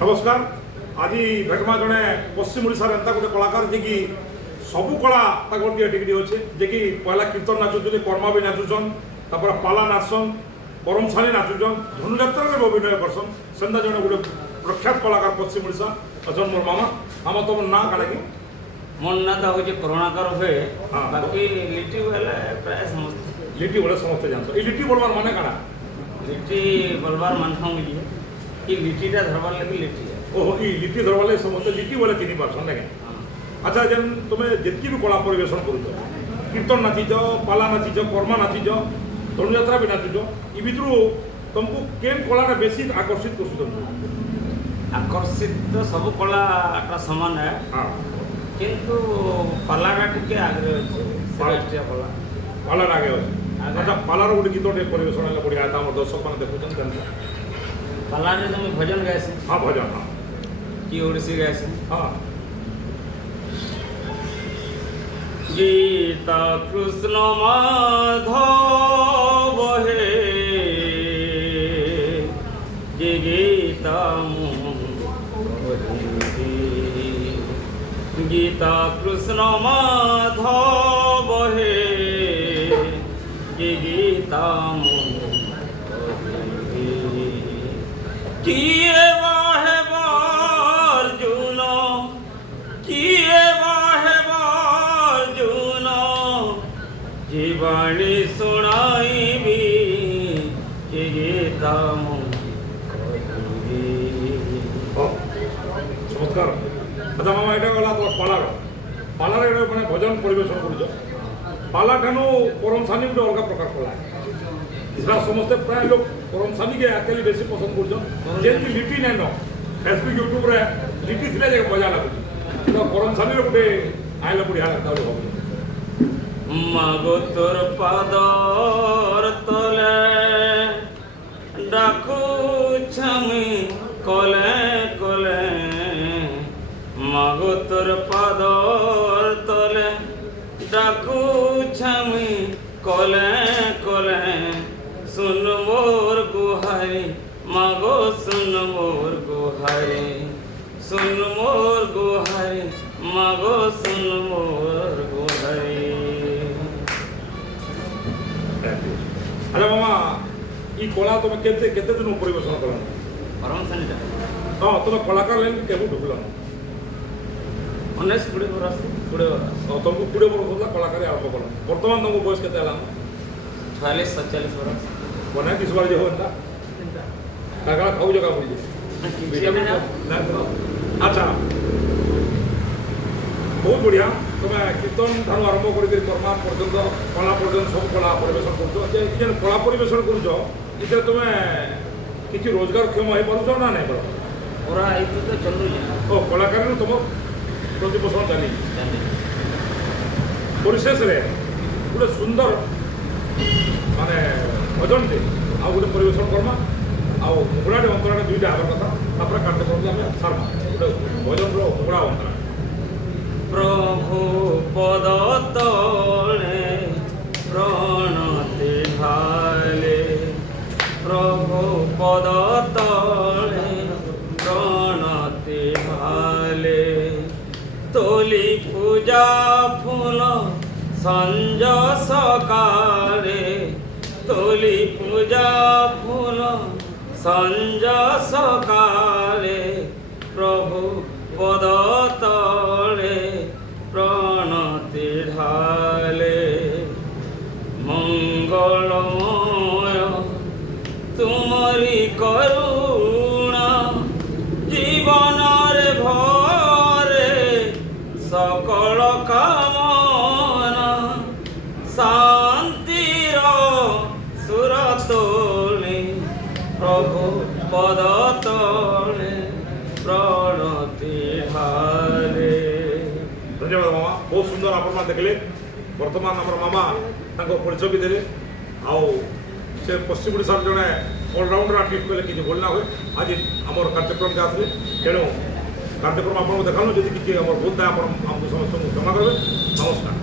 नमस्कार। आज भेटमा जड़े पश्चिम ओडिशा एंता गोटे कलाकार जे कि सबू कला गोटे टिकट अच्छे जे कि पहला कीर्तन नाचुचे कर्मा भी नाचुचन तापर पाला नाचन परमशाली नाचुचन धनुजात्रा में अभिनय करसन सेंदा जड़े गोटे प्रख्यात कलाकार पश्चिम ओडिशा अचन मोर मामा आम तुम ना काड़ा कि मोर ना तो हूँ करुणाकर हुए बाकी लिट्टी बेले प्राय समस्त लिट्टी बोले समस्ते जानस ये लिट्टी बोलवार माने काड़ा लिट्टी बोलबार मान मुझे कि लिट्टीटा धरबार लगे लिट्टी ओहो ये लिट्टी धरवाले समस्ते लिट्टी बोले चिन्ह पार्सन ना अच्छा जेन तुम्हें जितकी भी कला परिवेशन कर कीर्तन नाचीच पाला नाचीच कर्मा नाचीच धनुजात्रा भी नाचीच ये भितर तुमको केन कला बेसी आकर्षित कर आकर्षित तो सब कलाटा सामान है हाँ किंतु पालाटा टिके आगे अच्छे राष्ट्रीय पाला पालार आगे अच्छे अच्छा पालार गोटे गीत परिवेशन है बढ़िया था दर्शक मैंने देखुन पालारे तुम भजन गायसी हाँ भजन हाँ कि ओडिसी गायसी हाँ गीता कृष्ण माधव हे गीता गीता कृष्ण माधव हे गीता किए वाहे अर्जुन किए वाहे अर्जुन जीवाणी सुनाई भी कि गीता चमत्कार अच्छा मामा ये गला तो पालार पालार मैंने भजन परिवेशन कर पाला ठानु परमशानी गोटे अलग प्रकार कला इसरा समस्ते प्राय लोग परमशानी के एक्चुअली बेसी पसंद कर जेमती लिट्टी नाइन फेसबुक यूट्यूब रे लिट्टी थिले जे मजा लगुच तो परमशानी गोटे आइले बढ़िया लगता भाव मागो तोर पादर तले डाकू छमी कले कले मागो तोर पादर तले डाकू छमी कले कले सुन मोर गुहारी मागो सुन मोर गुहारी सुन मोर गुहारी मागो सुन मोर गुहारी। अच्छा मामा ये कला तुम केते केते दिन परिवेशन कर परमशानी हाँ तुम कलाकार लाइन केबू ढुकल 19-20 बरस 20 बरस तुमको 20 वर्ष होता कलाकार आरंभ कल बर्तमान तुमको बयस के 46-47 बरस बना किस बार जो होता काका खाऊ जगह बोलिए अच्छा बहुत बढ़िया तुम कीर्तन ठान आरंभ कर कर्मा पर्यंत कला पर्यंत सब कला परिवेशन कर कला परिवेशन कर तुम किसी रोजगार क्षम हो पार ना नहीं पार पूरा तो चलू कलाकार तुम प्रतिपोषण चली परिशेष गोटे सुंदर माने भजन टे आ गोटे परिवेशन करमा आउ मुगुड़ाटे अंतराटे दुईटा आगर कथा तापर कार्यक्रम आम सारमा गोटे भजन मुगुड़ा अंतरा प्रभु पद तले प्रणति ढाले प्रभु पद तले प्रणति ढाले तोली पूजा फूल संज सकाले तोली पूजा फूल संज सकाले प्रभु पद तले प्रणति ढाले मंगलमय तुमरी करुणा जीवन रे भरे सकल कामना शांतिर सुर तोले प्रभु पद तले प्रणति ढाले। धन्यवाद मामा बहुत सुंदर आप देखले बर्तमान आम मामा परिचय भी देले आउ से पश्चिम ओडिशा जड़े अलराउंडर आर्टिस्ट कहले कि बोलना हुए आज आम कार्यक्रम के आसले तेणु कार्यक्रम आपको देखालु जदि किसी बहुत आमको समस्त क्षमा करेंगे नमस्कार।